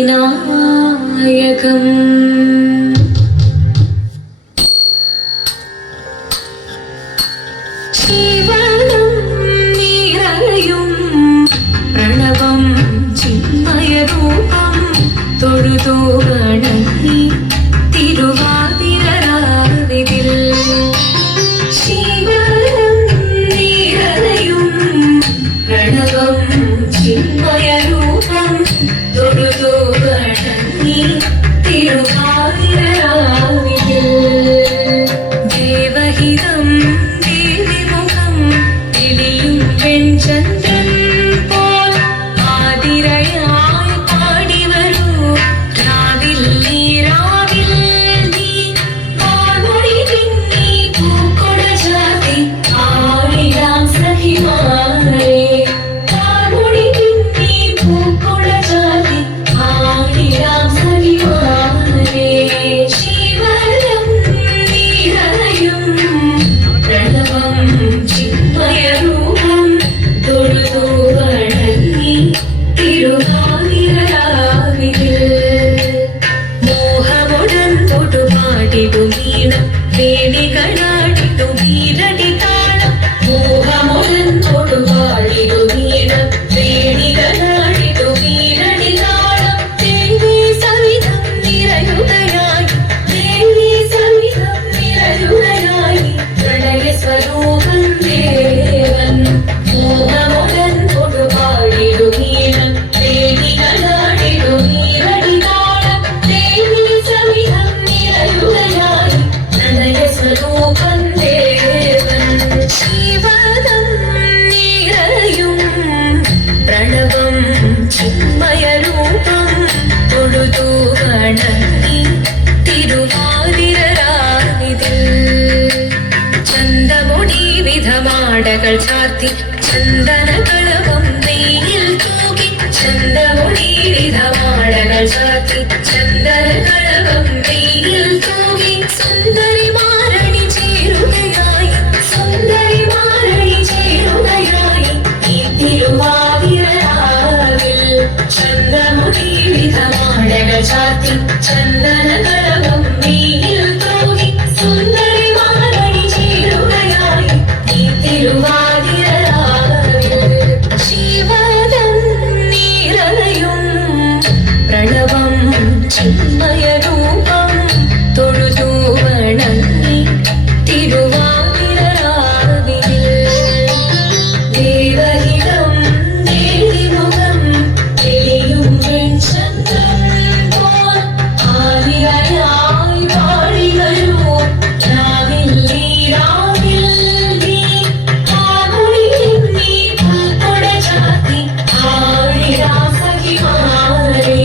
വിനായകം ശിവനം നിറയും പ്രണവം ചിന്മയരൂപം തൊഴുതോ വണങ്ങി തിരുവാതിരരാവിതിൽ ശിവനം നിറയും പ്രണവം ചിന്മയരൂപം തൊഴുതോ വണങ്ങി തിരുവാതിരരാവിതിൽ ദേവഹിതം ചന്ദ്രൻ പോൽ ആതിരയായി പാടി വരൂ രാവിൽ നീ പാമൊഴി പിന്നി പൂക്കൊട ചാത്തി ആടിടാം സഖിമാരെ പാമൊഴി പിന്നി പൂക്കൊട ചാത്തി ആടിടാം സഖിമാരെ ശിവനം നിറയും പ്രണവം ചിന്മയരൂപം തൊഴുതോ വണങ്ങി തിരുവാതിരരാവിതിൽ മോഹമുടൻ തൊടുപാടിടും ഈണം വേണികളാടിടും ഈരടി താളം മോഹമുടൻ തൊടുപാടിടും ഈണം വേണികളാടിടും ഈരടി താളം ദേവി സവിധം നിറയുകയായി ദേവി സവിധം നിറയുകയായി പ്രണയ സ്വരൂപം ദേവൻ മോഹമുടൻ തൊടുപാടിടും ഈണം വേണികളാടിടും ഈരടി താളം ദേവി സവിധം നിറയുകയായി പ്രണയ സ്വരൂപം ദേവൻ ശിവനം നിറയും പ്രണവം ചിന്മയരൂപം തൊഴുതോ വണങ്ങി തിരുവാതിരരാവിതിൽ ചന്തമുടി വിധമാടകൾ ചാർത്തി ചന്ദനകളവം നെയ്യിൽ തൂകി ചന്തമുടി വിധമാടകൾ ചാർത്തി ചന്ദനകളവം നെയ്യിൽ തൂകി സുന്ദരിമാരണി ചേരുകയായി സുന്ദരിമാരണി ചേരുകയായി ഈ തിരുവാതിരരാവിൽ ചന്തമുടി വിധമാടകൾ ചാർത്തി ചന്ദനകളവം നെയ്യിൽ തൂകി സുന്ദരിമാരണി ചേരുകയായി ഈ തിരുവാതിരരാവിൽ ശിവനം നിറയും പ്രണവം ചിന്മയരൂപം തൊഴുതോ വണങ്ങി തിരുവാതിരരാവിൽ ദേവഹിതം ദേവിമുഖം തെളിയും വെൺചന്ദ്രൻ പോൽ ആതിരയായി പാടി വരൂ രാവിൽ നീ പാമൊഴി പിന്നി പൂക്കൊട ചാത്തി ആടിടാം സഖിമാരെ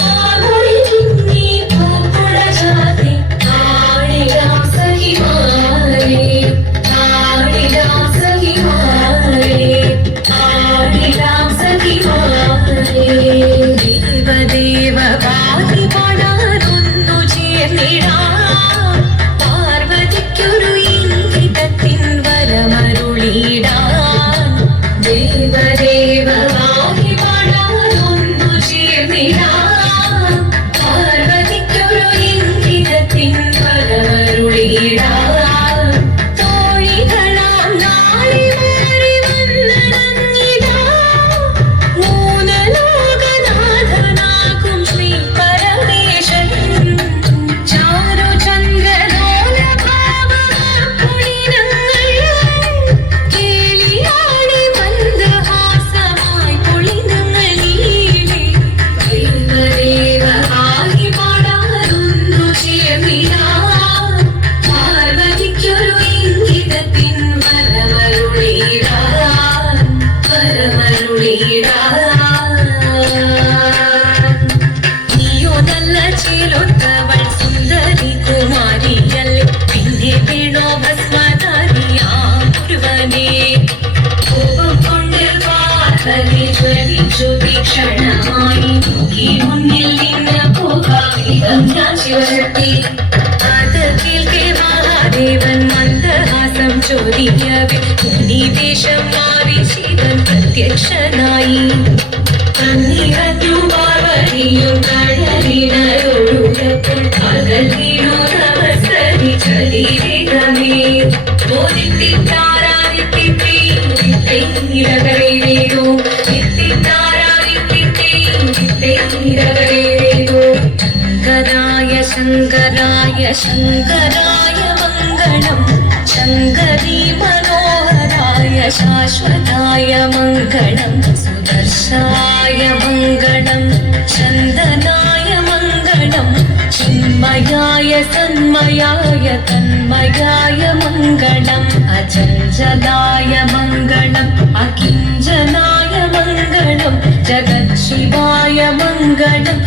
പാമൊഴി പിന്നി പൂക്കൊട ചാത്തി ആടിടാം സഖിമാരെ ആടിടാം സഖിമാരെ ആടിടാം സഖിമാരെ ദേവദേവ പാതി പാടാനൊന്നു ചേർന്നിടാം പാർവതിക്കൊരു ഇംഗിതത്തിൻ വരമരുളിടാൻ ദേവദേവ പാതി പാടാനൊന്നു ചേർന്നിടാം പാർവതിക്കൊരു ഇംഗിതത്തിൻ വരമരുളിടാൻ തോഴികളാം നാളെ മാറി വന്നണഞ്ഞിടാം മൂലലോകനാഥനാകും ശ്രീ പരമേശൻ ചാരു ചന്ദ്രലോല ഭാവമാക്കുളിനങ്ങൾ കേളിയാടി മന്ദഹാസമായി പൊളിനങ്ങൾ നീളെ ദേവദേവ ആകി പാടാനൊന്നു ചേർന്നിടാം പാർവതിക്കൊരു ഇംഗിതത്തിൻ വരമരുളിടാൻ നീയോ നല്ല ചേലൊത്തവൾ സുന്ദരി കുമാരിയല്ലേ പിന്നെ വീണോ ഭസ്മധാരിയാം ഒരുവനെ കോപം കൊണ്ട് പാർവതി ജ്വലിച്ചു തീക്ഷണമായി നോക്കി മുന്നിൽ നിന്ന് പോകാം ഞാൻ ശിവശക്തി അത് കേൾക്കെ മഹാദേവൻ മന്ദഹാസം ചോദിക്കവേ മുനിവേഷം മാറി ശിവൻ പ്രത്യക്ഷനായി കണ്ണിറഞ്ഞു പാർവതിയോ ചൊല്ലും കടലിനൊഴുകപ്പോൾ അകലിനു നമസ്തരി ചലിരമേ ശങ്കരായ ശങ്കരായ മംഗളം ശങ്കരീ മനോഹരായ ശാശ്വതായ മംഗളം സുദർശായ മംഗളം ചന്ദനായ മംഗളം ചിന്മയായ സന്മയായ തന്മയായ മംഗളം അചഞ്ചലായ മംഗളം അകിഞ്ചനായ മംഗളം ജഗത് ശിവായ മംഗളം